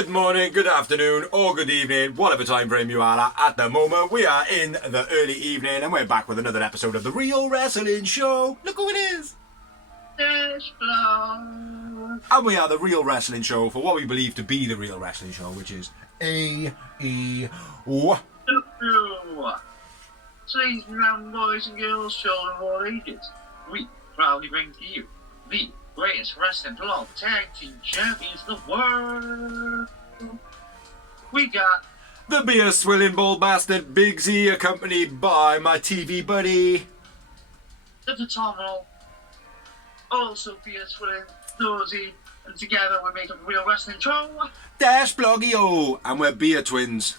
Good morning, good afternoon, or good evening, whatever time frame you are at the moment. We are in the early evening and we're back with another episode of The Real Wrestling Show. Look who it is! And we are The Real Wrestling Show for what we believe to be The Real Wrestling Show, which is AEW. ladies and gentlemen, boys and girls, children of all ages, we proudly bring to you the greatest wrestling blog tag team champions in the world. We got the beer swilling ball bastard Big Z, accompanied by my TV buddy, the phenomenal, also beer swilling Dozy, and together we make a real wrestling show. Dash Bloggio, and we're beer twins.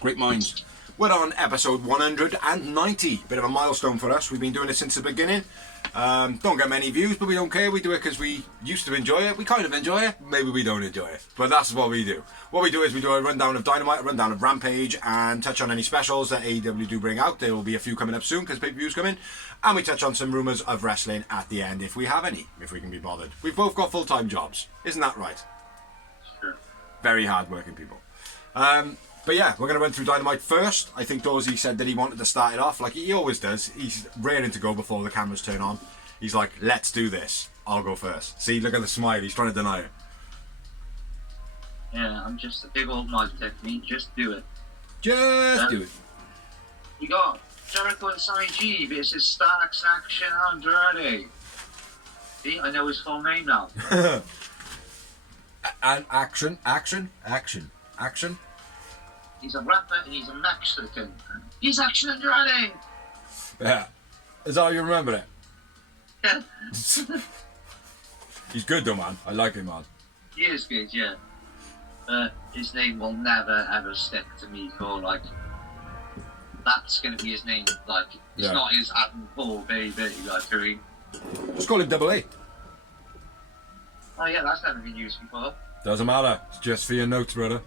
Great minds. We're on episode 190. Bit of a milestone for us. We've been doing it since the beginning. Don't get many views, but we don't care. We do it because we used to enjoy it. We kind of enjoy it. Maybe we don't enjoy it. But that's what we do. What we do is we do a rundown of Dynamite, a rundown of Rampage, and touch on any specials that AEW do bring out. There will be a few coming up soon because pay-per-views come in. And we touch on some rumours of wrestling at the end if we have any, if we can be bothered. We've both got full-time jobs. Isn't that right? Sure. Very hard-working people. But yeah, we're going to run through Dynamite first. I think Dorsey said that he wanted to start it off like he always does. He's raring to go before the cameras turn on. He's like, let's do this. I'll go first. See, look at the smile. He's trying to deny it. Yeah, I'm just a big old mic technique. Just do it. Just do it. We got Jericho and Sammy G versus Starks Action Andrade. See, I know his full name now. And action. He's a rapper and he's a Mexican. He's Action Andrade! Yeah. Is that how you remember it? Yeah. He's good though, man. I like him, man. He is good, yeah. His name will never ever stick to me for like, that's gonna be his name. Like, it's not his Adam Paul baby, like, Just call him Double A. Oh yeah, that's never been used before. Doesn't matter. It's just for your notes, brother.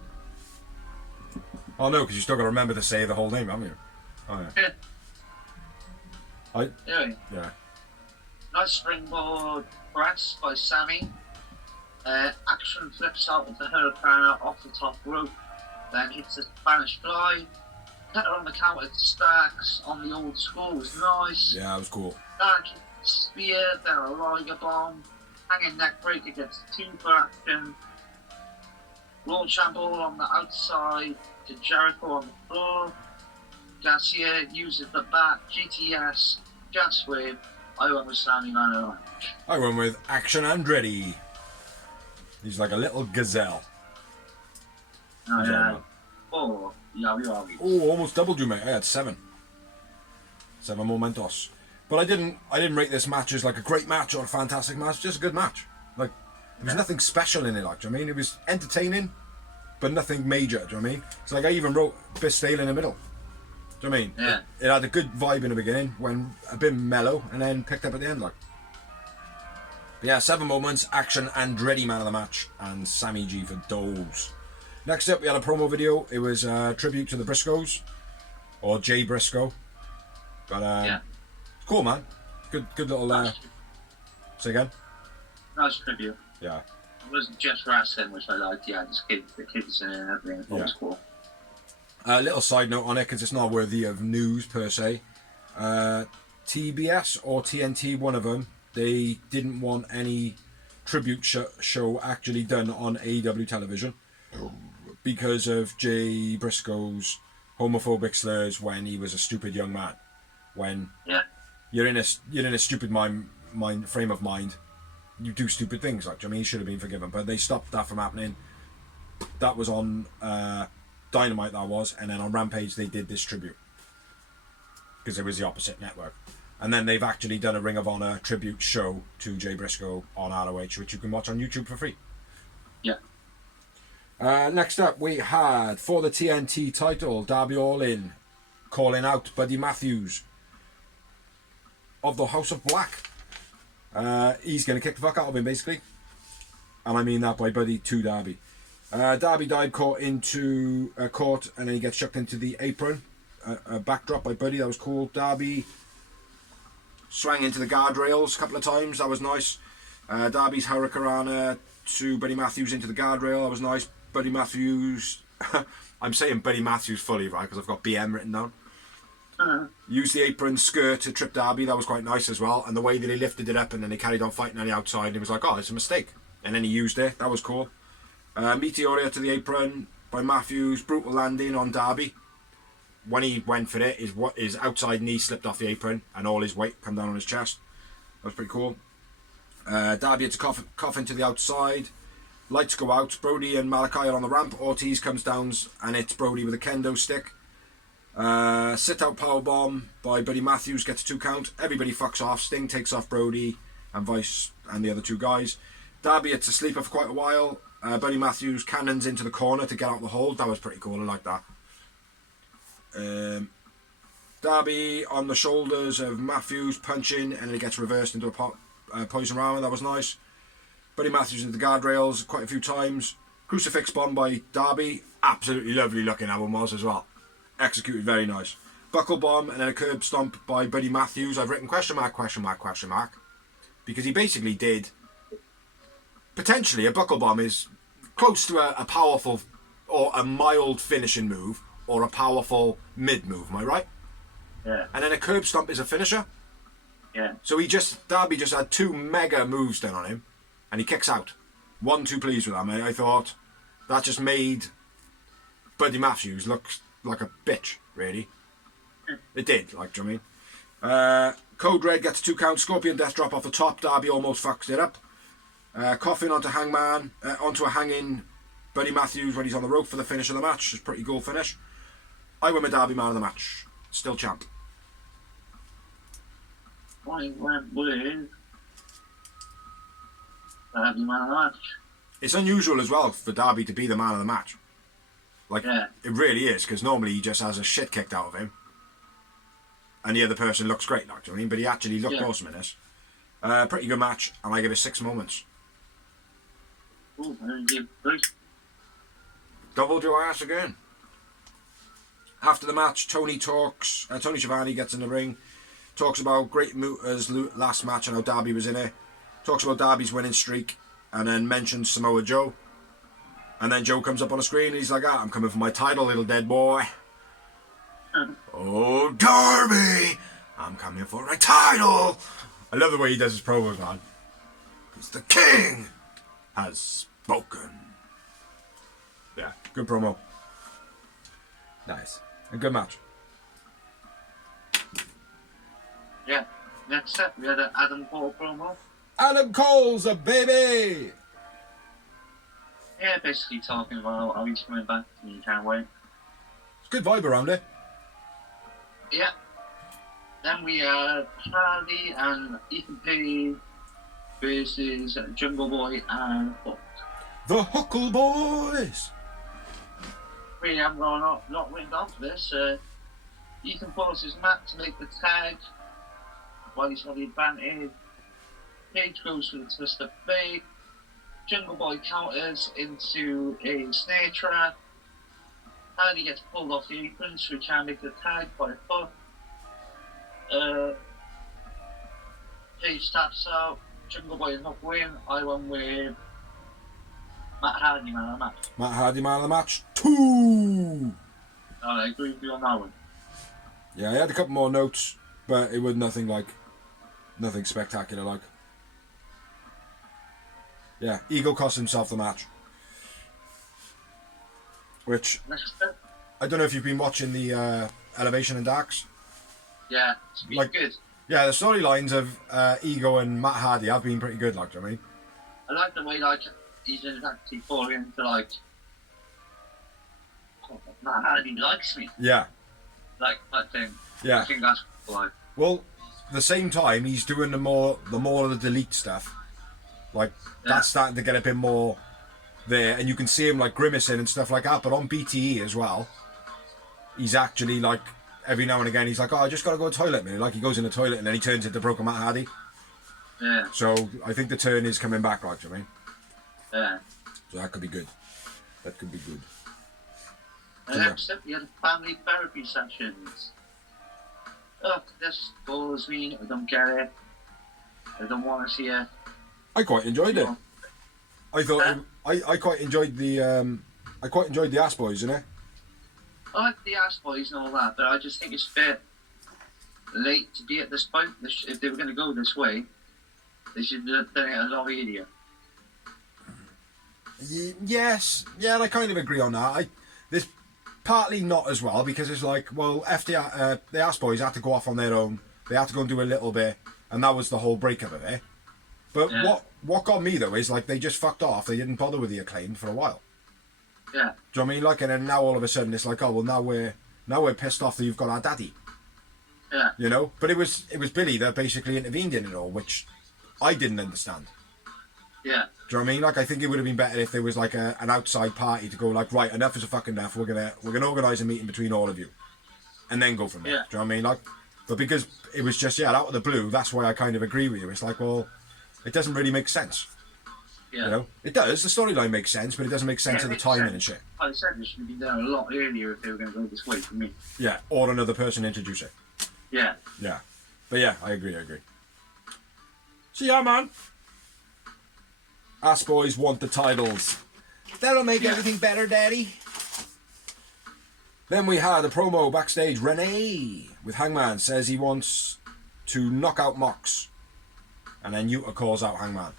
Oh no, because you still got to remember to say the whole name, haven't you? Oh yeah. Yeah. Nice springboard press by Sammy. Action flips out with the hurricane off the top rope. Then hits a Spanish fly. Cutter on the counter to Stacks on the old school was nice. Yeah, that was cool. Spear, then a Liger bomb. Hanging neck break against the 2 for action. Launch handball on the outside to Jericho on the floor. Garcia uses the bat, GTS, gas wave. I went with Sammy Man of the match. I went with Action Andretti. He's like a little gazelle. Oh yeah. Oh, yeah, we are. Oh, almost doubled you, mate. I had 7. 7 momentos. But I didn't rate this match as like a great match or a fantastic match, just a good match. Like, there was nothing special in it, like, do you know what I mean? It was entertaining, but nothing major, do you know what I mean? It's like I even wrote a bit stale in the middle. Do you know what I mean? Yeah. It had a good vibe in the beginning, went a bit mellow, and then picked up at the end, like. But yeah, 7 moments, Action Andretti man of the match, and Sammy G for Doze. Next up, we had a promo video. It was a tribute to the Briscoes, or Jay Briscoe. But cool, man. Good little. Say again. Nice tribute. Yeah. It wasn't just wrestling, which I liked. Yeah, just the kids in it and everything. It was cool. A little side note on it, because it's not worthy of news per se. TBS or TNT, one of them, they didn't want any tribute show actually done on AEW television because of Jay Briscoe's homophobic slurs when he was a stupid young man. When you're in a stupid frame of mind, you do stupid things. Like, I mean, he should have been forgiven, but they stopped that from happening. That was on Dynamite, that was, and then on Rampage they did this tribute because it was the opposite network. And then they've actually done a Ring of Honor tribute show to Jay Briscoe on ROH, which you can watch on YouTube for free. Yeah. Next up, we had for the TNT title, Darby Allin calling out Buddy Matthews of the House of Black. He's going to kick the fuck out of him, basically. And I mean that by Buddy to Darby. Darby dive caught into a court, and then he gets chucked into the apron. A backdrop by Buddy, that was cool. Darby swang into the guardrails a couple of times, that was nice. Darby's Hurricanrana to Buddy Matthews into the guardrail. That was nice. Buddy Matthews. I'm saying Buddy Matthews fully, right, because I've got BM written down. Used the apron skirt to trip Darby. That was quite nice as well. And the way that he lifted it up and then he carried on fighting on the outside. And he was like, oh, it's a mistake. And then he used it. That was cool. Meteoria to the apron by Matthews. Brutal landing on Darby. When he went for it, his outside knee slipped off the apron and all his weight come down on his chest. That was pretty cool. Darby had to cough into the outside. Lights go out. Brody and Malachi are on the ramp. Ortiz comes down and hits Brody with a kendo stick. Sit out powerbomb by Buddy Matthews, gets a 2 count. Everybody fucks off. Sting takes off Brody and the other 2 guys. Darby hits a sleeper for quite a while. Buddy Matthews cannons into the corner to get out the hold. That was pretty cool. I like that. Darby on the shoulders of Matthews punching, and then it gets reversed into a poison rama. That was nice. Buddy Matthews into the guardrails quite a few times. Crucifix bomb by Darby. Absolutely lovely looking that one was as well. Executed very nice. Buckle bomb and then a curb stomp by Buddy Matthews. I've written question mark, because he basically did potentially a buckle bomb is close to a powerful or a mild finishing move or a powerful mid move. Am I right? Yeah. And then a curb stomp is a finisher. Yeah. So Darby just had 2 mega moves done on him, and he kicks out. 1 too pleased with that, mate. I thought that just made Buddy Matthews look like a bitch, really. It did, like, do you know what I mean? Code Red gets a 2 count. Scorpion Death Drop off the top. Darby almost fucks it up. Coffin onto Hangman, onto a hanging Buddy Matthews when he's on the rope for the finish of the match. It's a pretty cool finish. I win my Darby man of the match. Still champ. I went with Darby man of the match. It's unusual as well for Darby to be the man of the match. Like, yeah. It really is, because normally he just has a shit kicked out of him. And the other person looks great, like, do you know what I mean? But he actually looked awesome in this. Pretty good match, and I give it 6 moments. Ooh, I give 3. Doubled your ass again. After the match, Tony Schiavone gets in the ring, talks about Great Muta's last match and how Darby was in it. Talks about Darby's winning streak, and then mentions Samoa Joe. And then Joe comes up on the screen and he's like, I'm coming for my title, little dead boy. Oh, Darby, I'm coming for my title. I love the way he does his promos, man. Because the king has spoken. Yeah, good promo. Nice. A good match. Yeah. Next up, we had an Adam Cole promo. Adam Cole's a baby! Yeah, basically talking about how he's coming back and he can't wait. It's a good vibe around it. Yeah. Then we had Hardy and Ethan Page versus Jungle Boy and Hook. The Huckle Boys! Really, I'm going not written down for this. Ethan forces Matt to make the tag while he's got the advantage. Page goes for the twist of fate. Jungle Boy counters into a snare trap. Hardy gets pulled off the apron so he can't make the tag by a foot. Page taps out. Jungle Boy and Hook win. I won with Matt Hardy man of the match. Matt Hardy man of the match 2! I agree with you on that one. Yeah, I had a couple more notes, but it was nothing spectacular like. Yeah, Eagle cost himself the match. Which, I don't know if you've been watching the Elevation and Dax. Yeah, it's been good. Yeah, the storylines of Ego and Matt Hardy have been pretty good, like, do you know what I mean? I like the way, he's actually falling into, Matt Hardy likes me. Yeah. Like, that thing. Yeah. I think that's cool, Well, at the same time, he's doing the more of the delete stuff. That's starting to get a bit more there, and you can see him, grimacing and stuff like that, but on BTE as well, he's actually, every now and again, he's like, I just got to go to the toilet, man. He goes in the toilet and then he turns into Broken Matt Hardy. Yeah. So, I think the turn is coming back, like, do you know what I mean? Yeah. So that could be good. That could be good. And next up, we had family therapy sessions. Oh, this bores me. I don't get it. I don't want to see it. I quite enjoyed it. I thought Huh? I quite enjoyed the Ass Boys, you know. I like the Ass Boys and all that, but I just think it's a bit late to be at this point. If they were going to go this way, they should have done it a lot earlier. Yes, yeah, and I kind of agree on that. There's partly not as well because it's like, well, the Ass Boys had to go off on their own. They had to go and do a little bit, and that was the whole breakup of it. But Yeah. what got me though is like they just fucked off. They didn't bother with the Acclaimed for a while. Yeah. Do you know what I mean? Like, and then now all of a sudden it's like, oh well, now we're pissed off that you've got our daddy. Yeah. You know, but it was Billy that basically intervened in it all, which I didn't understand. Yeah. Do you know what I mean? Like, I think it would have been better if there was like an outside party to go like, right, enough is a fucking enough. We're gonna organise a meeting between all of you, and then go from there. Yeah. Do you know what I mean? Like, but because it was just out of the blue, that's why I kind of agree with you. It's like, well, it doesn't really make sense. Yeah. You know, it does. The storyline makes sense, but it doesn't make sense Yeah, of the it makes timing sense. and shit. I said this should have been done a lot earlier if they were going to go this way for me. Yeah, or another person introduce it. Yeah. Yeah, but yeah, I agree. So yeah, man. Ass Boys want the titles. That'll make everything better, Daddy. Then we had a promo backstage. Renee with Hangman says he wants to knock out Mox, and then Yuta calls out Hangman.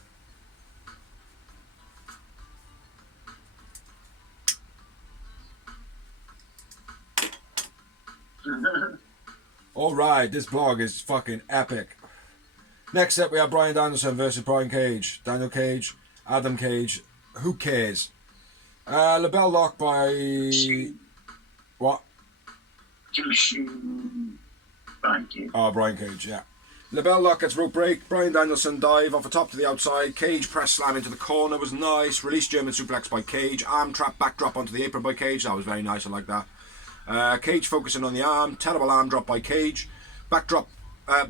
Alright, this blog is fucking epic. Next up we have Bryan Danielson versus Brian Cage. Daniel Cage, Adam Cage, who cares? LaBelle lock by... What? Oh, Brian Cage, yeah. LaBelle lock gets rope break. Bryan Danielson dive off the top to the outside. Cage press slam into the corner was nice. Release German suplex by Cage. Arm trap backdrop onto the apron by Cage. That was very nice, I like that. Cage focusing on the arm. Terrible arm drop by Cage. Backdrop.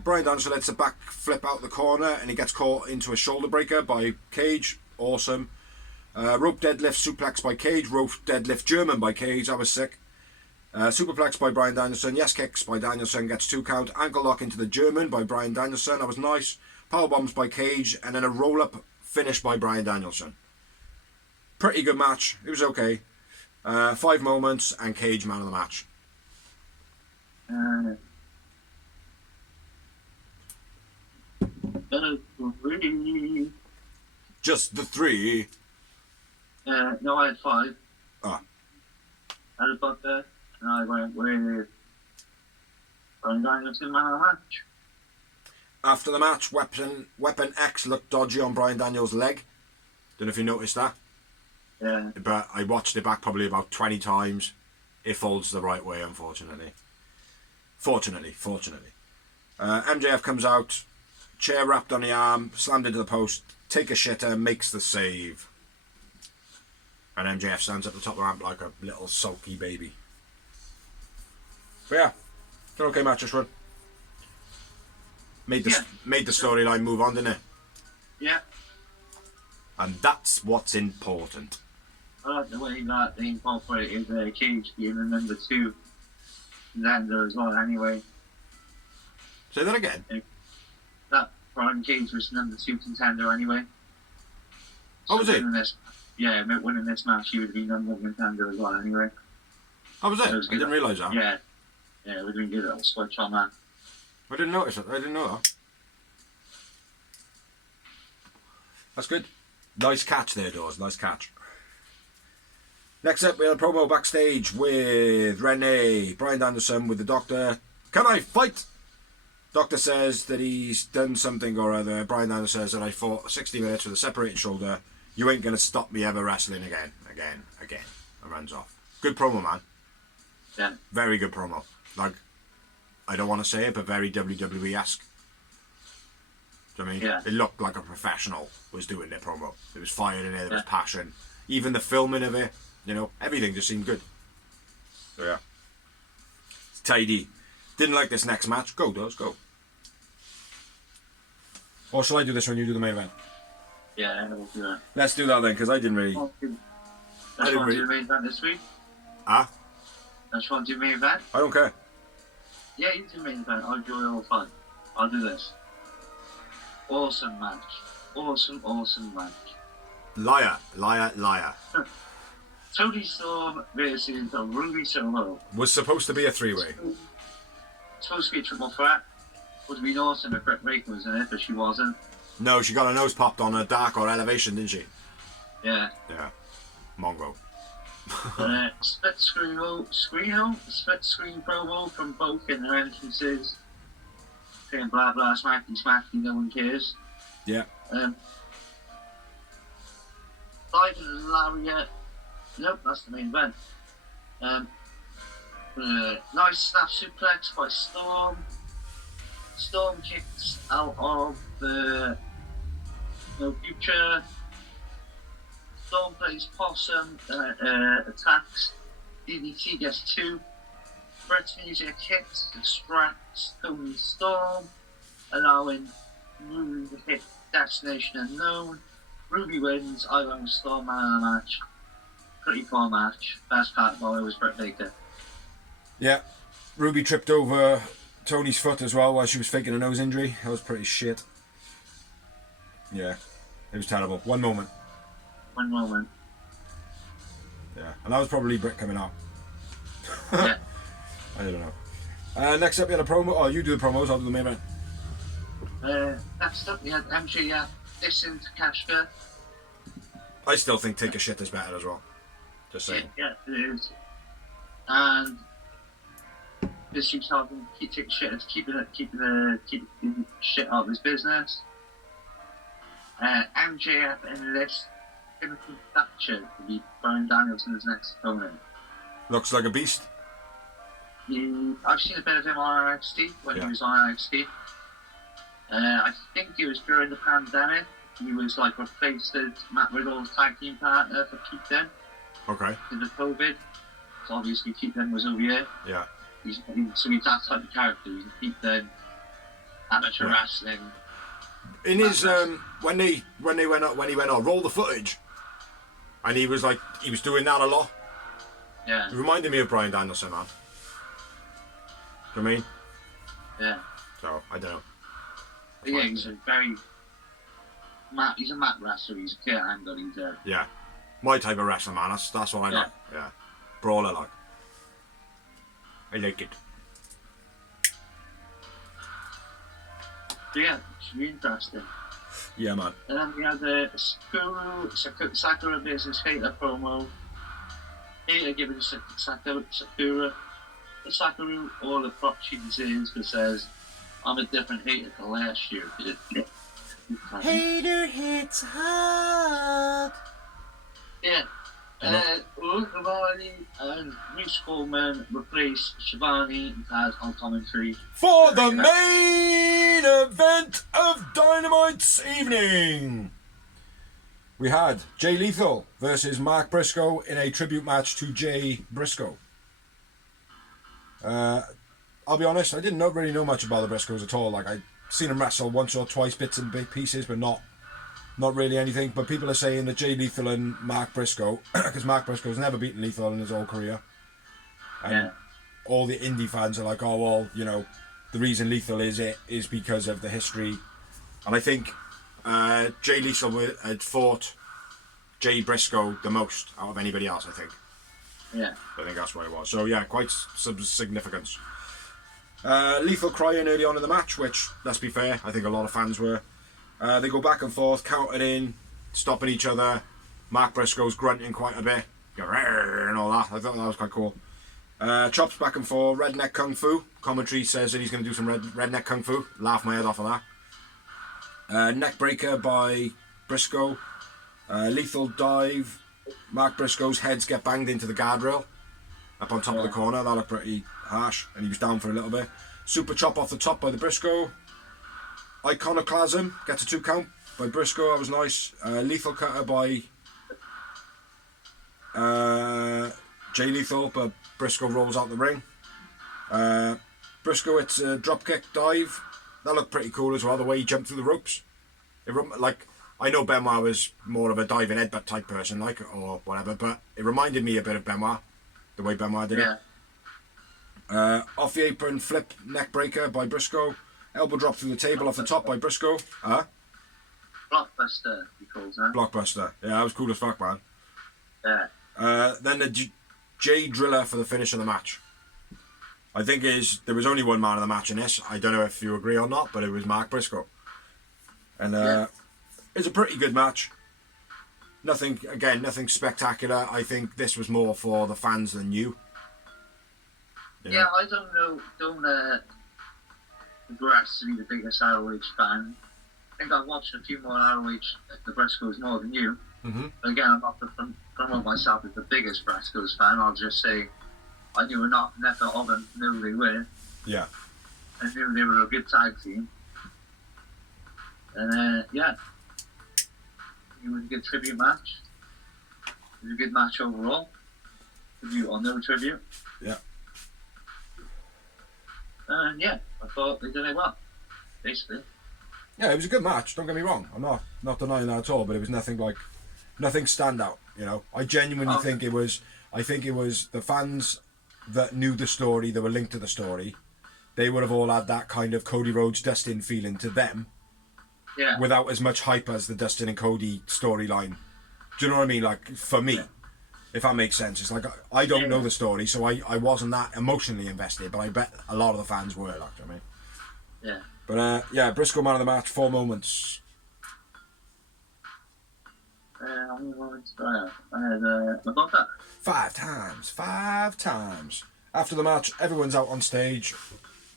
Bryan Danielson lets the back flip out the corner and he gets caught into a shoulder breaker by Cage. Awesome. Rope deadlift suplex by Cage. Rope deadlift German by Cage. That was sick. Superplex by Bryan Danielson. Yes kicks by Danielson. Gets 2 count. Ankle lock into the German by Bryan Danielson. That was nice. Power bombs by Cage. And then a roll up finish by Bryan Danielson. Pretty good match. It was okay. 5 moments and Cage man of the match. Just the 3. No, I had 5. Ah. I had a Butler, and I went with Bryan Danielson man of the match. After the match, Weapon X looked dodgy on Bryan Daniels' leg. Don't know if you noticed that. Yeah. But I watched it back probably about 20 times. It folds the right way, unfortunately. Fortunately. MJF comes out, chair wrapped on the arm, slammed into the post, take a shitter, makes the save. And MJF stands at the top of the ramp like a little sulky baby. But yeah, it's an okay match this one. Made the storyline move on, didn't it? Yeah. And that's what's important. I like the way that they incorporated Cage being the number 2 contender as well, anyway. Say that again. That Brian Cage was number 2 contender anyway. Oh, was it? Winning this match, he would have been number 1 contender as well, anyway. Oh, was it? I didn't realise that. Yeah, it would have been good little switch on that. I didn't notice it. I didn't know that. That's good. Nice catch there, Dawes. Nice catch. Next up, we have a promo backstage with Renee. Bryan Danielson with the Doctor. Can I fight? Doctor says that he's done something or other. Bryan Danielson says that I fought 60 minutes with a separated shoulder. You ain't going to stop me ever wrestling again. And runs off. Good promo, man. Yeah. Very good promo. Like, I don't want to say it, but very WWE-esque. Do you know what I mean? Yeah. It looked like a professional was doing their promo. There was fire in it, there was passion. Even the filming of it, everything just seemed good. So yeah. It's tidy. Didn't like this next match. Go, Does, go. Or shall I do this when you do the main event? Yeah, we'll do that. Let's do that then, because I didn't really... Let's try and do the main event this week. Ah? Let's try and do the main event. I don't care. Yeah, you do the main event. I'll do it all fun. I'll do this. Awesome match. Awesome match. Liar, liar, liar. Tony Storm versus Ruby Soho. Was supposed to be a three-way. Supposed to be a triple threat. Would have been awesome if Britt Baker was in it, but she wasn't. No, she got her nose popped on a dark or elevation, didn't she? Yeah. Yeah. Mongo. Split screen promo from both in their entrances. Saying blah blah smacky smacky, no one cares. Yeah. Live and Lariat. Nope, that's the main event. Nice snap suplex by Storm. Storm kicks out of the No Future. Storm plays possum, attacks. DDT gets 2. Brett's music hits, distracts Tony Storm, allowing Ruby to hit Destination Unknown. Ruby wins. I won Storm man of the match. Pretty poor match. Best part of it was Britt Baker. Yeah. Ruby tripped over Tony's foot as well while she was faking a nose injury. That was pretty shit. Yeah. It was terrible. One moment. Yeah. And that was probably Britt coming out. Yeah. I don't know. Next up, we had a promo. Oh, you do the promos. I'll do the main event. Next up, we had MJF dissing Takashka. I still think Take a Shit is better as well. Just saying. Yeah, it is. And this keeps having keep shit. It's keeping the shit out of his business. MJF enlists Timothy Thatcher to be Bryan Danielson's next opponent. Looks like a beast. I've seen a bit of him on NXT when he was on NXT. I think it was during the pandemic. He was like replaced as Matt Riddle's tag team partner for Keith Lee. Okay. In the COVID. So obviously Keith Lee was over here. Yeah. He's that type of character. He's Keith Lee, amateur wrestling. In his when he went on, roll the footage, and he was doing that a lot. Yeah. It reminded me of Bryan Danielson, man. You know what I mean? Yeah. So I don't know. But yeah, he's a mat wrestler. He's a Kurt Angle. He's a my type of wrestler, man. That's what I like. Yeah. Brawler like. I like it. So yeah, it's really interesting. Yeah, man. And then we had the Sakura versus Hater promo. Hater giving Sakura all the props she deserves, but says, I'm a different hater to last year. Hater hits hard. Yeah. Ukamani and Reese Coleman replace Shivani and Taz on commentary. For the main event of Dynamite's evening, we had Jay Lethal versus Mark Briscoe in a tribute match to Jay Briscoe. I'll be honest, I didn't really know much about the Briscoes at all. Like, I'd seen them wrestle once or twice, bits and big pieces, but not really anything. But people are saying that Jay Lethal and Mark Briscoe, because Mark Briscoe's never beaten Lethal in his whole career. And all the indie fans are like, oh, well, you know, the reason Lethal is because of the history. And I think Jay Lethal had fought Jay Briscoe the most out of anybody else, I think. Yeah. I think that's what it was. So, yeah, quite some significance. Lethal crying early on in the match, which, let's be fair, I think a lot of fans were. They go back and forth, counting in, stopping each other. Mark Briscoe's grunting quite a bit. And all that. I thought that was quite cool. Chops back and forth, redneck kung fu. Commentary says that he's going to do some redneck kung fu. Laugh my head off of that. Neck breaker by Briscoe. Lethal dive. Mark Briscoe's heads get banged into the guardrail up on top of the corner. That looked pretty harsh, and he was down for a little bit. Super chop off the top by the Briscoe. Iconoclasm gets a 2 count by Briscoe. That was nice. Lethal cutter by Jay Lethal, but Briscoe rolls out the ring. Briscoe hits a dropkick dive. That looked pretty cool as well, the way he jumped through the ropes. I know Benoit was more of a diving headbutt type person, or whatever, but it reminded me a bit of Benoit, the way Benoit did it. Off the apron flip neck breaker by Briscoe. Elbow drop through the table off the top by Briscoe. Drop Blockbuster, he calls that. Blockbuster. Yeah, that was cool as fuck, man. Yeah. Then the J Driller for the finish of the match. I think there was only one man of the match in this. I don't know if you agree or not, but it was Mark Briscoe. And it's a pretty good match. Nothing spectacular. I think this was more for the fans than you. Yeah, I don't progress to be the biggest ROH fan. I think I've watched a few more ROH, the Briscoes, more than you. Mm-hmm. But again, I'm not to promote myself as the biggest Briscoes fan. I'll just say I knew never of them, knew who they were. Yeah. I knew they were a good tag team. And yeah, it was a good tribute match. It was a good match overall. Tribute or no tribute. Yeah. And yeah, I thought they did it well, basically. Yeah, it was a good match. Don't get me wrong. I'm not denying that at all. But it was nothing standout. You know, I genuinely think it was. I think it was the fans that knew the story, that were linked to the story. They would have all had that kind of Cody Rhodes Dustin feeling to them. Yeah. Without as much hype as the Dustin and Cody storyline. Do you know what I mean? Like, for me, if that makes sense. It's like, I don't know the story, so I wasn't that emotionally invested, but I bet a lot of the fans were, like, do you know what I mean? Yeah. But, yeah, Briscoe man of the match, 4 moments. How many moments do I have? About that. 5 times. After the match, everyone's out on stage.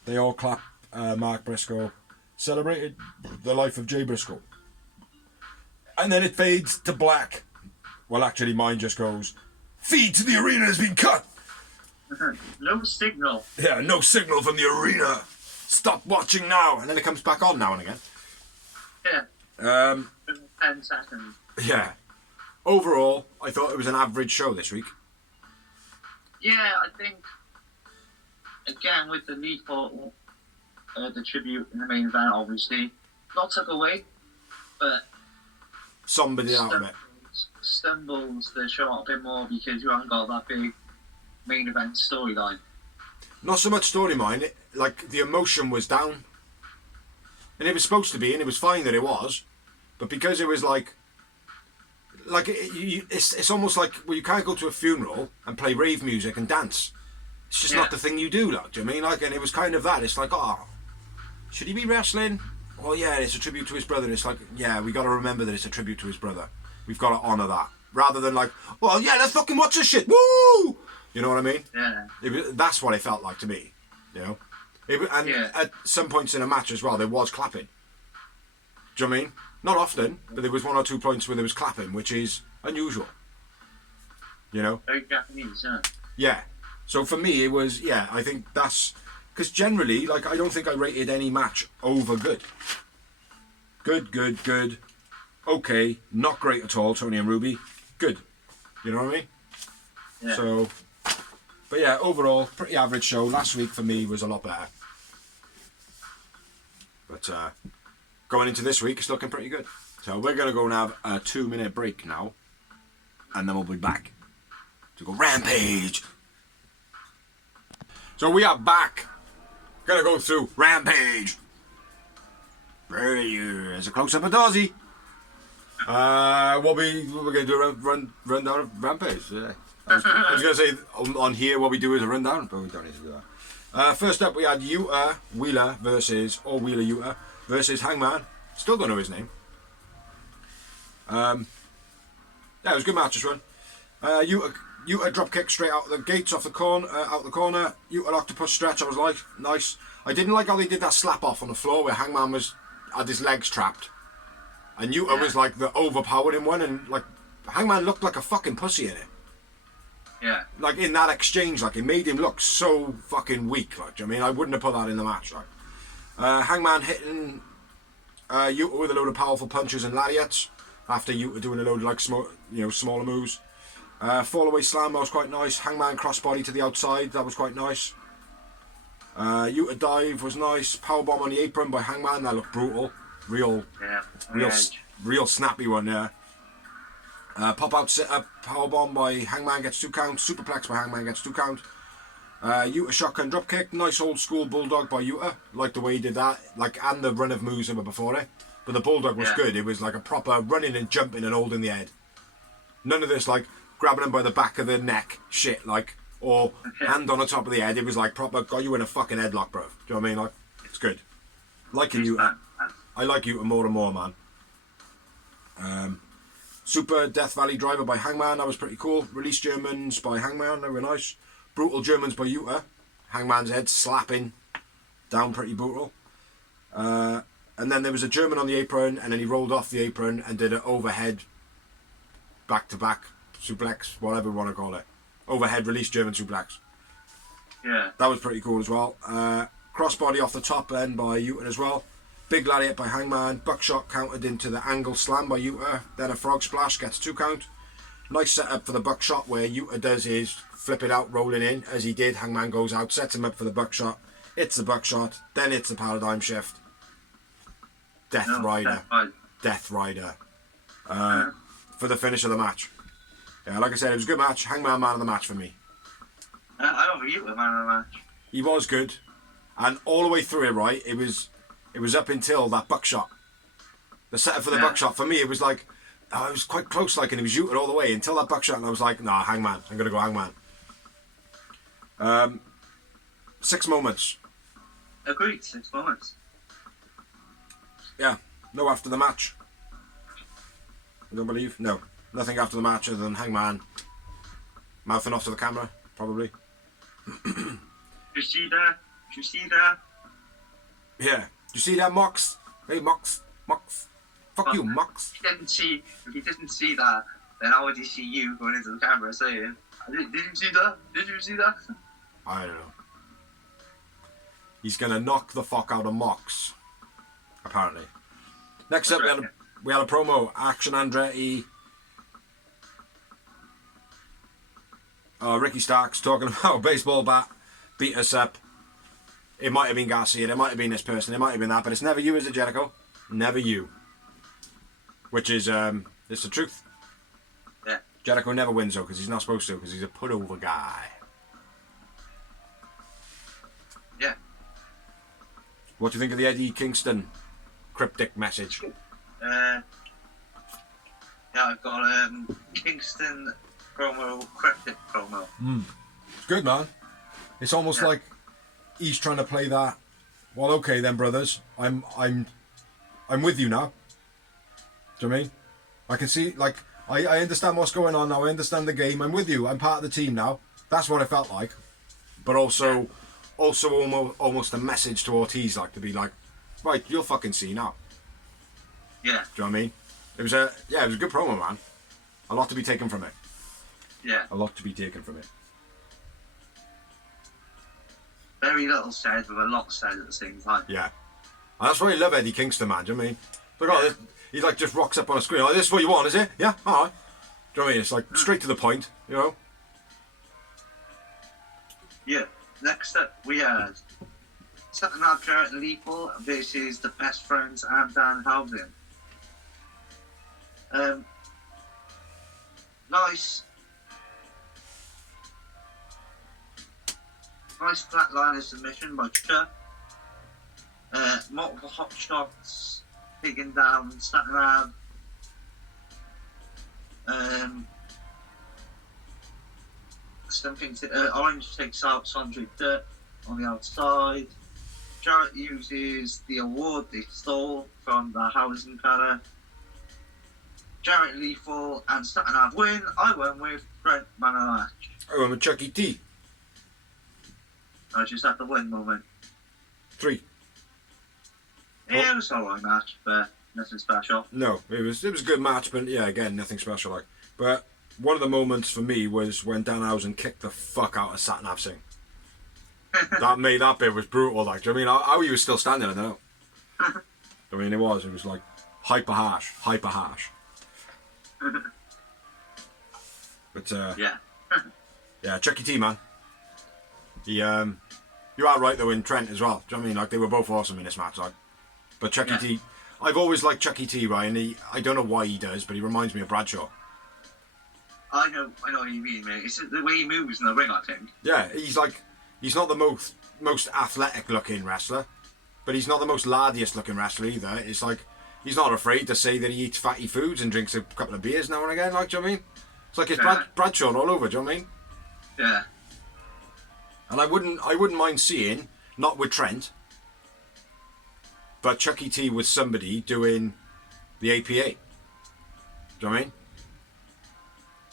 They all clap Mark Briscoe. Celebrated the life of Jay Briscoe. And then it fades to black. Well, actually, mine just goes, "Feed to the arena has been cut." No signal. Yeah, no signal from the arena. Stop watching now. And then it comes back on now and again. Yeah. 10 seconds. Yeah. Overall, I thought it was an average show this week. Yeah, I think, again, with the need for the tribute in the main event, obviously, not took away, but Somebody out of it. Stumbles the show out a bit more because you haven't got that big main event storyline. Not so much storyline, like the emotion was down. And it was supposed to be, and it was fine that it was, but because it was it's almost like, well, you can't go to a funeral and play rave music and dance. It's just not the thing you do, like, do you know what I mean? Like, and it was kind of that. It's like, oh, should he be wrestling? Well, yeah, it's a tribute to his brother. It's like, yeah, we got to remember that it's a tribute to his brother. We've got to honour that. Rather than like, well, yeah, let's fucking watch this shit. Woo! You know what I mean? Yeah. That's what it felt like to me, you know? At some points in a match as well, there was clapping. Do you know what I mean? Not often, but there was 1 or 2 points where there was clapping, which is unusual. You know? Very Japanese, yeah. Yeah. So for me, it was, I think that's... Because generally, like, I don't think I rated any match over good. Good. Okay, not great at all, Tony and Ruby. Good. You know what I mean? Yeah. So... But yeah, overall, pretty average show. Last week for me was a lot better. But going into this week, it's looking pretty good. So we're going to go and have a 2-minute break now. And then we'll be back to go Rampage. So we are back. Going to go through Rampage. Here's a close-up of Dawsey. We're going to do a rundown of Rampage. Yeah. I was going to say on here what we do is a rundown, but we don't need to do that. First up, we had Wheeler Yuta versus Hangman. Still don't know his name. Yeah, it was a good match this one. Yuta drop kick straight out the gates off the corner, Yuta octopus stretch. I was like, nice. I didn't like how they did that slap off on the floor where Hangman had his legs trapped, and Yuta was like the overpowering one, and like Hangman looked like a fucking pussy in it. Yeah. Like in that exchange, like it made him look so fucking weak. Like, do you know what I mean? I wouldn't have put that in the match. Like, Hangman hitting Yuta with a load of powerful punches and lariats after Yuta doing a load of like smaller moves. Fall away slam, that was quite nice. Hangman crossbody to the outside, that was quite nice. Yuta dive was nice. Powerbomb on the apron by Hangman, that looked brutal. Real snappy one there. Pop out sit up, powerbomb by Hangman gets 2 count. Superplex by Hangman gets 2 count. Yuta shotgun dropkick, nice old school bulldog by Yuta. Like the way he did that, like, and the run of moves that were before it. But the bulldog was good. It was like a proper running and jumping and holding the head. None of this like grabbing him by the back of the neck shit, like, or hand on the top of the head. It was like proper got you in a fucking headlock, bro. Do you know what I mean? Like, it's good. Liking Yuta. I like Yuta more and more, man. Super Death Valley Driver by Hangman, that was pretty cool. Release Germans by Hangman, they were nice. Brutal Germans by Yuta. Hangman's head slapping down pretty brutal. And then there was a German on the apron, and then he rolled off the apron and did an overhead back-to-back suplex, whatever you want to call it. Overhead release German suplex. Yeah. That was pretty cool as well. Crossbody off the top end by Yuta as well. Big Lariat by Hangman. Buckshot countered into the angle slam by Yuta. Then a frog splash gets 2 count. Nice setup for the buckshot where Yuta does his flip it out, rolling in. As he did, Hangman goes out, sets him up for the buckshot. It's the buckshot. Then it's the paradigm shift. Death Rider. For the finish of the match. Yeah, like I said, it was a good match. Hangman man of the match for me. I don't think Yuta man of the match. He was good. And all the way through it, right, it was up until that buckshot. The setup for the buckshot, for me, it was like, I was quite close, like, and it was Yuta all the way until that buckshot, and I was like, nah, Hangman. I'm going to go Hangman. 6 moments. Agreed, 6 moments. Yeah, no after the match. I don't believe. No, nothing after the match other than Hangman mouthing off to the camera, probably. You see that? You see that? Yeah. You see that, Mox? Hey, Mox. Fuck you, Mox. If he didn't see that, then how would he see you going into the camera saying, Did you see that? Did you see that? I don't know. He's gonna knock the fuck out of Mox. Apparently. Next up, we had a promo. Action Andretti. Ricky Starks talking about a baseball bat. Beat us up. It might have been Garcia. It might have been this person. It might have been that. But it's never you, is it, Jericho? Never you. Which is, it's the truth. Yeah. Jericho never wins, though, because he's not supposed to, because he's a put-over guy. Yeah. What do you think of the Eddie Kingston cryptic message? Yeah, I've got Kingston promo, cryptic promo. It's good, man. It's almost like he's trying to play that. Well, okay then, brothers. I'm with you now. Do you know what I mean? I can see, like, I understand what's going on now. I understand the game. I'm with you. I'm part of the team now. That's what it felt like. But also almost a message to Ortiz, like, to be like, right, you'll fucking see now. Yeah. Do you know what I mean? It was a good promo, man. A lot to be taken from it. Yeah. A lot to be taken from it. Very little said with a lot said at the same time. Yeah. And that's why I love Eddie Kingston, man. Do you know what I mean? Look, oh, he like just rocks up on a screen. Oh, this is what you want, is it? Yeah? Alright. Do you know what I mean? It's like straight to the point, you know? Yeah. Next up, we had Sutton Archer and Lethal versus the Best Friends and Dan Housen. Nice flatliner submission by Chuck. Multiple hot shots, taking down Sutton. Orange takes out Sondre Dutt on the outside. Jarrett uses the award they stole from the Housen cutter. Jarrett Lethal and Sutton win. I went with Brent man of the match. I went with Chucky T. I just had the win moment. 3. Yeah, it was an alright match, but nothing special. No, it was a good match, but yeah, again, nothing special like. But one of the moments for me was when Danhausen kicked the fuck out of Satnav Singh. that bit was brutal, like. Do you know what I mean? How he was still standing, I don't know. I mean, it was like hyper harsh. But yeah, Chucky T, man. He you are right though in Trent as well. Do you know what I mean? Like, they were both awesome in this match, like. But Chucky T, I've always liked Chucky T, right? And I don't know why he does, but he reminds me of Bradshaw. I know what you mean, mate. It's the way he moves in the ring, I think. Yeah, he's like He's not the most athletic looking wrestler, but he's not the most lardiest looking wrestler either. It's like he's not afraid to say that he eats fatty foods and drinks a couple of beers now and again. Like, do you know what I mean? It's like it's Bradshaw all over. Do you know what I mean? Yeah. And I wouldn't mind seeing, not with Trent, but Chucky T with somebody doing the APA. Do you know what I mean?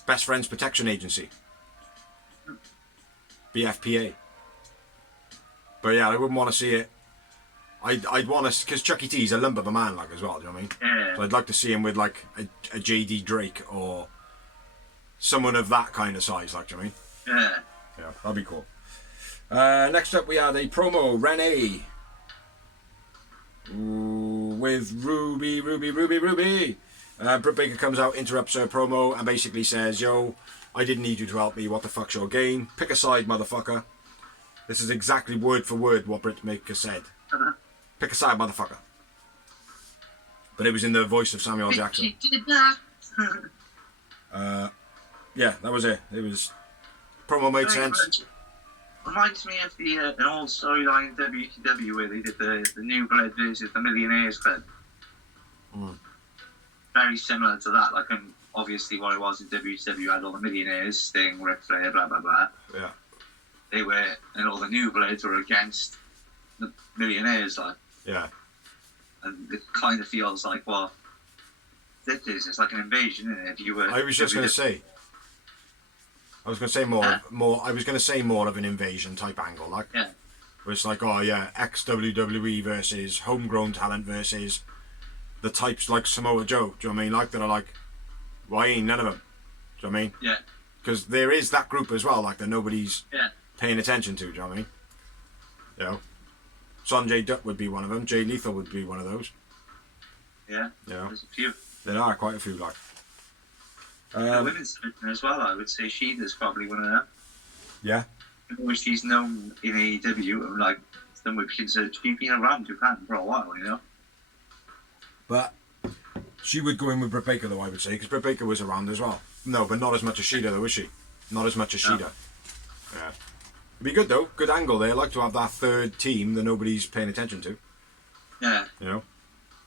Best Friends Protection Agency. BFPA. But yeah, I wouldn't want to see it. I'd want to, because Chucky T's a lump of a man, like, as well, do you know what I mean? Yeah. So I'd like to see him with, like, a JD Drake or someone of that kind of size, like, do you know what I mean? Yeah. Yeah, that'd be cool. Next up, we had a promo, Renee. With Ruby. Britt Baker comes out, interrupts her promo, and basically says, yo, I didn't need you to help me. What the fuck's your game? Pick a side, motherfucker. This is exactly word for word what Britt Baker said. Pick a side, motherfucker. But it was in the voice of Samuel Jackson. She did that. Yeah, that was it. It was... Promo made sense. Reminds me of an old storyline in WCW where they did the New Blood versus the Millionaires Club. Very similar to that. Like, obviously what it was in WCW had all the Millionaires, Sting, Ric Flair, blah, blah, blah. Yeah. They were, and all the New Bloods were against the Millionaires, like. Yeah. And it kind of feels like, well, it's like an invasion, isn't it? If you were... I was just going to say... I was going to say more of an invasion type angle, like. Yeah. Where it's like, oh yeah, ex-WWE versus homegrown talent versus the types like Samoa Joe, do you know what I mean? Like, that are like, why ain't none of them? Do you know what I mean? Yeah. Because there is that group as well, like, that nobody's Yeah. paying attention to, do you know what I mean? You know? Sanjay Dutt would be one of them, Jay Lethal would be one of those. Yeah. You know? There's a few. There are quite a few, like. The women's division as well, I would say Sheeta's probably one of them. Yeah. Which she's known in AEW, and like, then we've considered she's been around Japan for a while, you know? But she would go in with Britt Baker, though, I would say, because Britt Baker was around as well. No, but not as much as Sheeta, though, is she? Not as much as Sheeta. Yeah. It'd be good, though. Good angle there. I'd like to have that third team that nobody's paying attention to. Yeah. You know?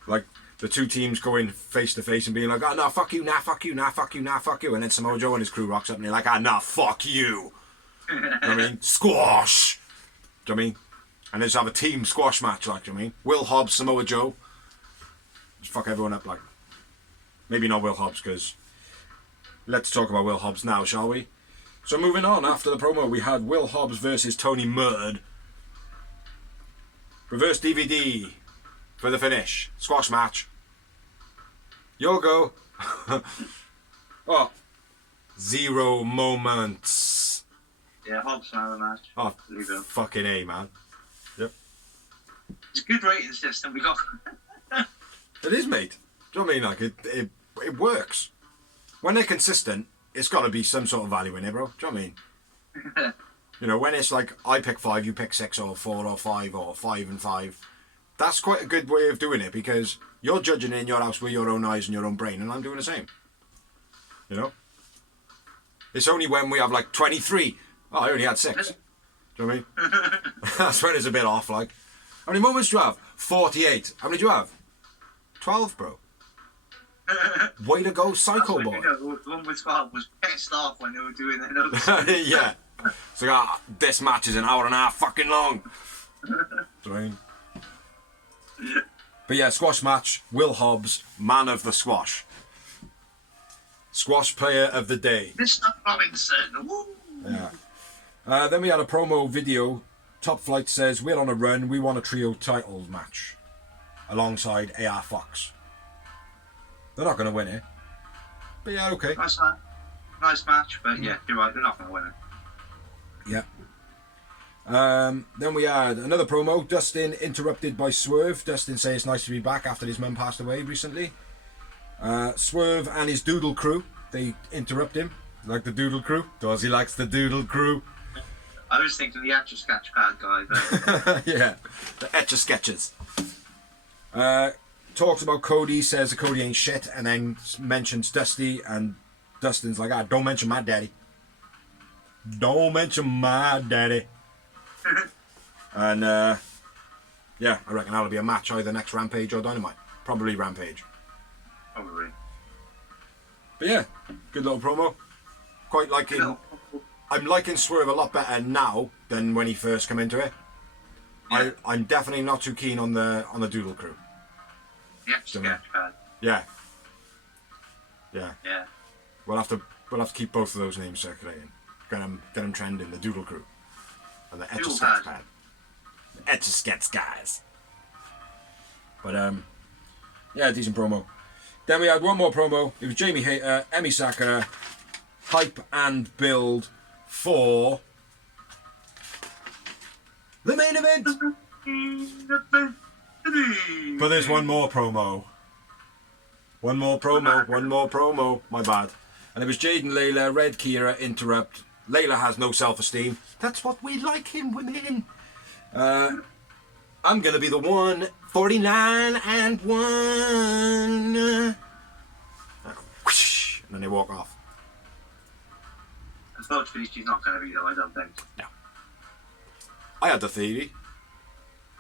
Like, the two teams going face to face and being like, oh, no, fuck you, nah, fuck you, nah, fuck you, nah, fuck you. And then Samoa Joe and his crew rocks up and they're like, ah, nah, fuck you. You know what I mean? Squash. Do you know what I mean? And then just have a team squash match, like, do you know what I mean? Will Hobbs, Samoa Joe. Just fuck everyone up, like. Maybe not Will Hobbs, because let's talk about Will Hobbs now, shall we? So moving on, after the promo, we had Will Hobbs versus Tony Murd. Reverse DVD for the finish. Squash match. Yo go. Oh. 0 moments. Yeah, Hobbs man of the match. Oh, fucking A, man. Yep. It's a good rating system we got. It is, mate. Do you know what I mean? Like, it works. When they're consistent, it's got to be some sort of value in it, bro. Do you know what I mean? You know, when it's like, I pick 5, you pick 6 or 4 or 5 or 5 and 5, that's quite a good way of doing it, because you're judging it in your house with your own eyes and your own brain, and I'm doing the same. You know? It's only when we have like 23. Oh, I only had 6. Do you know what I mean? That's when it's a bit off, like. How many moments do you have? 48. How many do you have? 12, bro. Way to go, psycho boy. The one with 12 was pissed off when they were doing their notes. Yeah. It's like, this match is an hour and a half fucking long. Do you know what I mean? But yeah, squash match. Will Hobbs, man of the squash. Squash player of the day. Mr. Robinson. Woo. Yeah. Then we had a promo video. Top Flight says, we're on a run. We want a trio title match. Alongside AR Fox. They're not going to win it. But yeah, okay. Nice match, but yeah, you're right, they're not going to win it. Yeah. Then we had another promo. Dustin interrupted by Swerve. Dustin says it's nice to be back after his mum passed away recently. Swerve and his Doodle crew, they interrupt him. Like the Doodle crew? Because he likes the Doodle crew. I was thinking the Etch-a-Sketch pad guy, but... Yeah, the Etch-a-Sketches. Talks about Cody, says that Cody ain't shit, and then mentions Dusty, and Dustin's like, don't mention my daddy. Don't mention my daddy. And yeah, I reckon that'll be a match either next Rampage or Dynamite. Probably Rampage. Probably. But yeah, good little promo. Quite liking. No. I'm liking Swerve a lot better now than when he first came into it. Yeah. I'm definitely not too keen on the Doodle Crew. Yeah, sketch pad. Yeah. Yeah. We'll have to keep both of those names circulating. Get them trending. The Doodle Crew and the Etch a Sketch Pad. The Etch a Sketch guys. But yeah, decent promo. Then we had one more promo. It was Jamie Hayter, Emi Sakura, hype and build for the main event. But there's one more promo. One more promo. My bad. And it was Jade and Layla, Red Kira, Interrupt. Layla has no self-esteem. That's what we like in women. I'm going to be the one. 49 and 1. Whoosh, and then they walk off. Unfortunately, she's not going to be though, I don't think. No. I had the theory.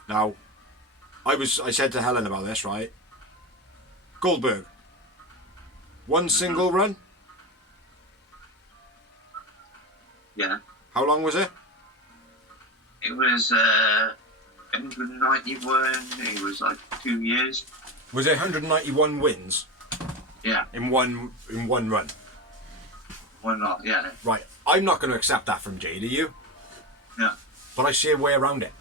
Now, I said to Helen about this, right? Goldberg. One single run. Yeah. How long was it? It was 191. It was like 2 years. Was it 191 wins? Yeah. In one run. One lot. Yeah. Right. I'm not going to accept that from Jade, are you? Yeah. But I see a way around it.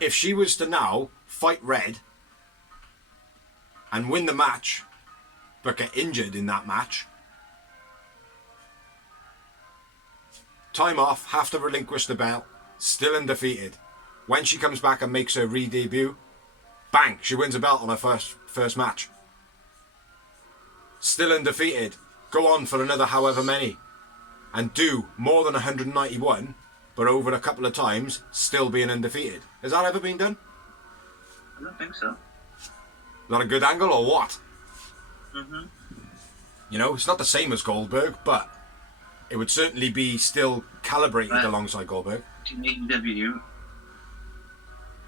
If she was to now fight Red and win the match, but get injured in that match, time off, have to relinquish the belt, still undefeated. When she comes back and makes her re-debut, bang, she wins a belt on her first match. Still undefeated. Go on for another however many. And do more than 191, but over a couple of times, still being undefeated. Has that ever been done? I don't think so. Is that a good angle or what? Mm-hmm. You know, it's not the same as Goldberg, but it would certainly be still calibrated alongside Goldberg. In AEW,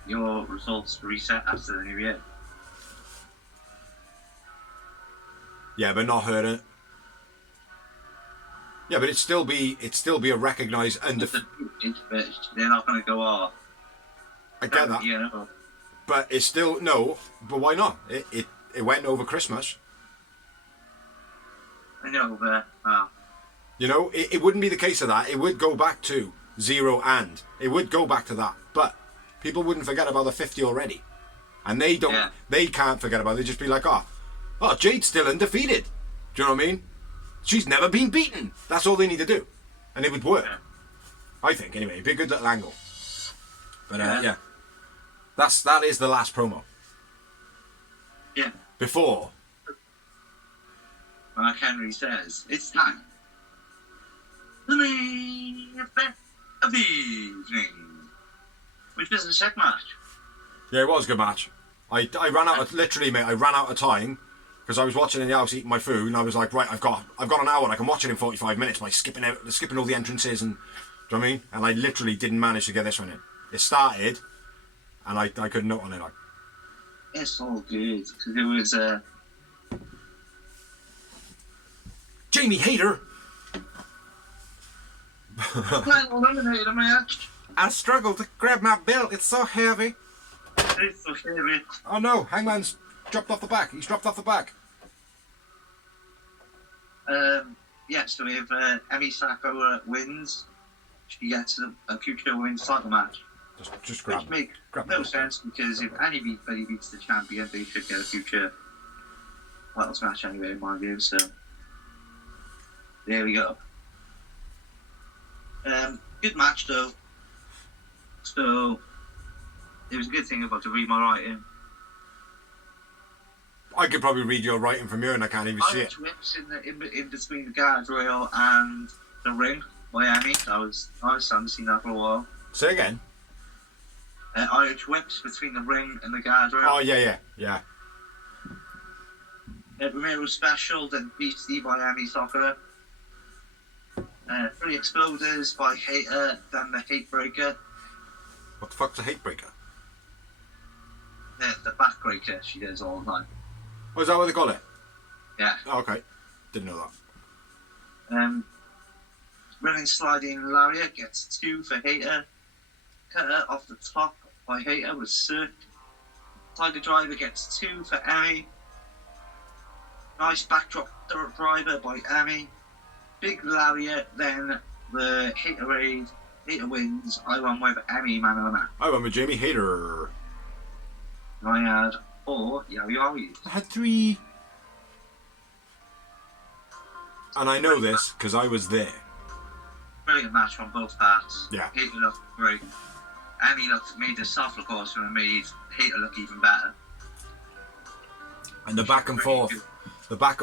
your results reset after the new year. Yeah, but not her. Yeah, but it'd still be a recognised undefeated. They're not going to go off. I get that. You know. But it's still no. But why not? It went over Christmas. I know, but you know, it wouldn't be the case of that. It would go back to 0 and it would go back to that. But people wouldn't forget about the 50 already, and they don't. Yeah. They can't forget about it. They'd just be like, oh, Jade's still undefeated. Do you know what I mean? She's never been beaten. That's all they need to do, and it would work. Yeah. I think anyway. It'd be a good little angle. But yeah, that is the last promo. Yeah. Before Mark Henry says, it's time. The main event of the evening. Which was a sick match. Yeah, it was a good match. I ran out of, literally, mate, I ran out of time because I was watching in the house eating my food and I was like, right, I've got an hour and I can watch it in 45 minutes by skipping all the entrances and, do you know what I mean? And I literally didn't manage to get this one in. It started and I couldn't note on it. Like. It's all good because it was Jamie Hayter. Eliminated a match. I struggled to grab my belt. It's so heavy. It's so heavy. Oh no, Hangman's dropped off the back. He's dropped off the back. Yeah, so if Emi Sakura wins, she gets a future women's title match. Just grab Which makes no sense because if anybody beats the champion, they should get a future titles match anyway, in my view. So there we go. Good match though. So it was a good thing about to read my writing. I could probably read your writing from here and I can't even see it. Whips in between the guardrail and the ring by Emi. I haven't seen that for a while. Say again. Irish whips between the ring and the guardrail. Oh yeah. Romero special, then Beastie by Emi Sakura. 3 exploders by Hater, then the Hate Breaker. What the fuck's a hate breaker? The backbreaker she does all the time. Oh, is that what they call it? Yeah. Oh, okay. Didn't know that. Running sliding lariat gets 2 for Hater. Cutter off the top by Hater with Cirque. Tiger driver gets 2 for Emmy. Nice backdrop driver by Emmy. Big lariat, then the Hater raid. Hater wins. I won with Emmy man of the match. I went with Jamie Hayter. I had 4 yowie. I had 3. And I know this because I was there. Brilliant match on both parts. Yeah. Hater looked great. Emmy made the soft look awesome and made Hater look even better. And the back and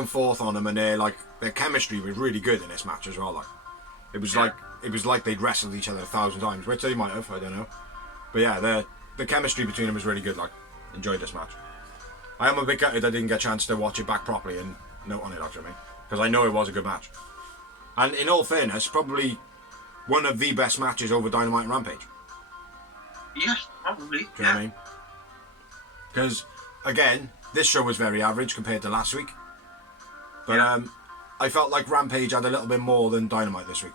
forth on them, and their chemistry was really good in this match as well. Like, it was like they'd wrestled each other 1,000 times, which they might have, I don't know. But yeah, the chemistry between them was really good. Like, enjoyed this match. I am a bit gutted I didn't get a chance to watch it back properly and note on it, actually, because I know it was a good match. And in all fairness, probably one of the best matches over Dynamite and Rampage. Yeah, probably. Do you know what I mean? Because, again, this show was very average compared to last week. But I felt like Rampage had a little bit more than Dynamite this week.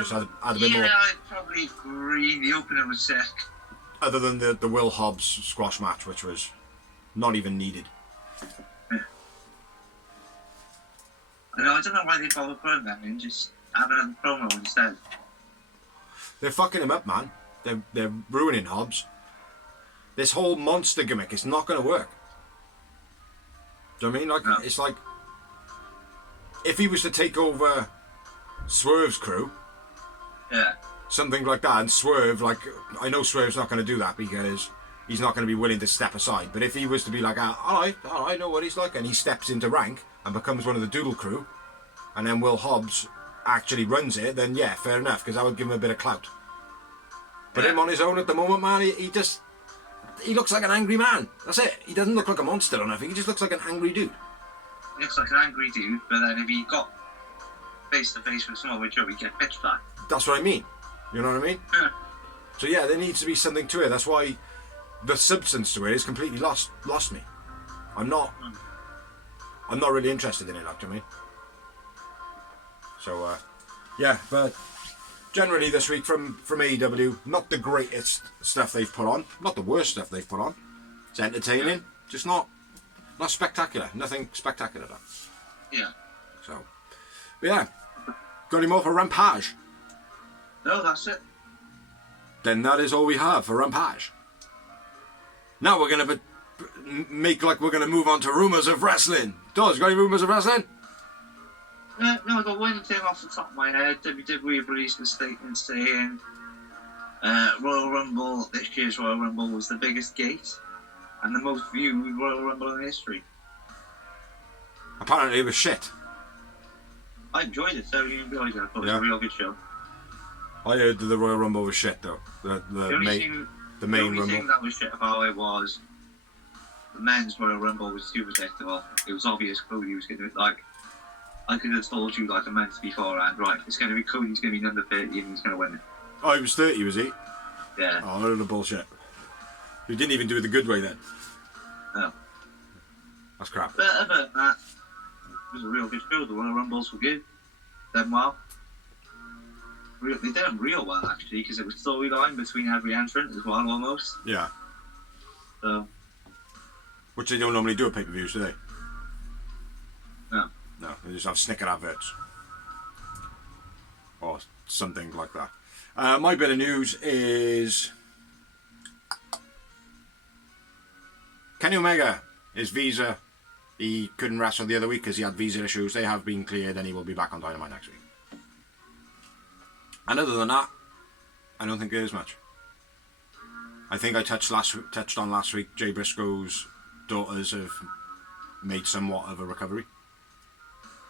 Just had a bit more. Yeah, I'd probably agree. The opener was sick. Other than the Will Hobbs squash match, which was not even needed. I don't know why they bother putting that in, just having a promo instead. They're fucking him up, man. They're ruining Hobbs. This whole monster gimmick, it's not going to work. Do you know what I mean? Like, no. It's like if he was to take over Swerve's crew, yeah, something like that, and Swerve, like, I know Swerve's not going to do that because he's not going to be willing to step aside. But if he was to be like, all right, I know what he's like, and he steps into rank and becomes one of the Doodle crew, and then Will Hobbs actually runs it, then yeah, fair enough, because that would give him a bit of clout. But him on his own at the moment, man, he looks like an angry man. That's it. He doesn't look like a monster or nothing. He just looks like an angry dude. He looks like an angry dude, but then if he got face to face with some other Joe, he'd get pitched back. That's what I mean. You know what I mean? Yeah. So yeah, there needs to be something to it. That's why the substance to it is completely lost me. I'm not really interested in it, like, do you know what I mean? So yeah, but generally this week from AEW, not the greatest stuff they've put on, not the worst stuff they've put on. It's entertaining, just not spectacular. Nothing spectacular. Yeah. So, but yeah, got any more for Rampage? No, that's it. Then that is all we have for Rampage. Now we're gonna make like we're gonna move on to rumours of wrestling. Does got any rumours of wrestling? No, I got one thing off the top of my head. WWE released a statement saying Royal Rumble, this year's Royal Rumble was the biggest gate and the most viewed Royal Rumble in history. Apparently it was shit. I enjoyed it, thoroughly enjoyed it. I thought it was a real good show. I heard that the Royal Rumble was shit though. The main Rumble. The thing that was shit about it was the men's Royal Rumble was too predictable. It was obvious Cody was going to, like, I could have told you like a month beforehand, right, it's going to be Cody's going to be number 30 and he's going to win it. Oh, he was 30, was he? Yeah. Oh, load of bullshit. He didn't even do it the good way then. No. That's crap. But other than that, it was a real good show. The Royal Rumbles were good. Done well. They did them real well, actually, because it was storyline between every entrant as well, almost. Yeah. So. Which they don't normally do at pay-per-views, do they? No. No, they just have snicker adverts. Or something like that. My bit of news is Kenny Omega, his visa, he couldn't wrestle the other week because he had visa issues. They have been cleared and he will be back on Dynamite next week. And other than that, I don't think there is much. I think I touched on last week, Jay Briscoe's daughters have made somewhat of a recovery.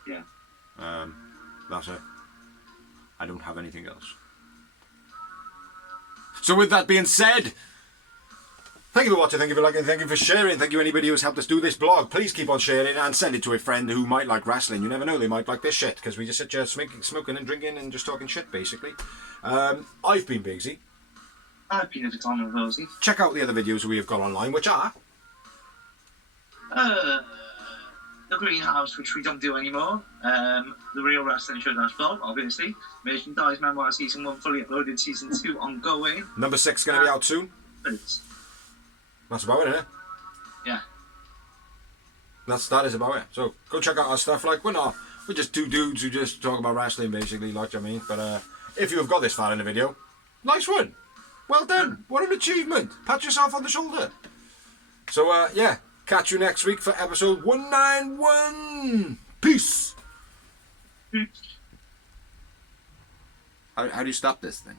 Yeah. That's it. I don't have anything else. So with that being said, Thank you for watching, thank you for liking, thank you for sharing, thank you anybody who's helped us do this blog. Please keep on sharing and send it to a friend who might like wrestling. You never know, they might like this shit, because we just sit here smoking and drinking and just talking shit, basically. I've been Bigsy. I've been at the Common Rosie. Check out the other videos we have got online, which are... The Greenhouse, which we don't do anymore. The Real Wrestling Show blog, obviously. Merchandise Memoir Season 1 fully uploaded, Season 2 ongoing. Number 6 going to be out soon. That's about it, isn't it? Yeah. That is about it. So go check out our stuff. Like, we're just two dudes who just talk about wrestling, basically, like, I mean. But if you have got this far in the video, nice one. Well done. What an achievement. Pat yourself on the shoulder. So, yeah, catch you next week for episode 191. Peace. How do you stop this thing?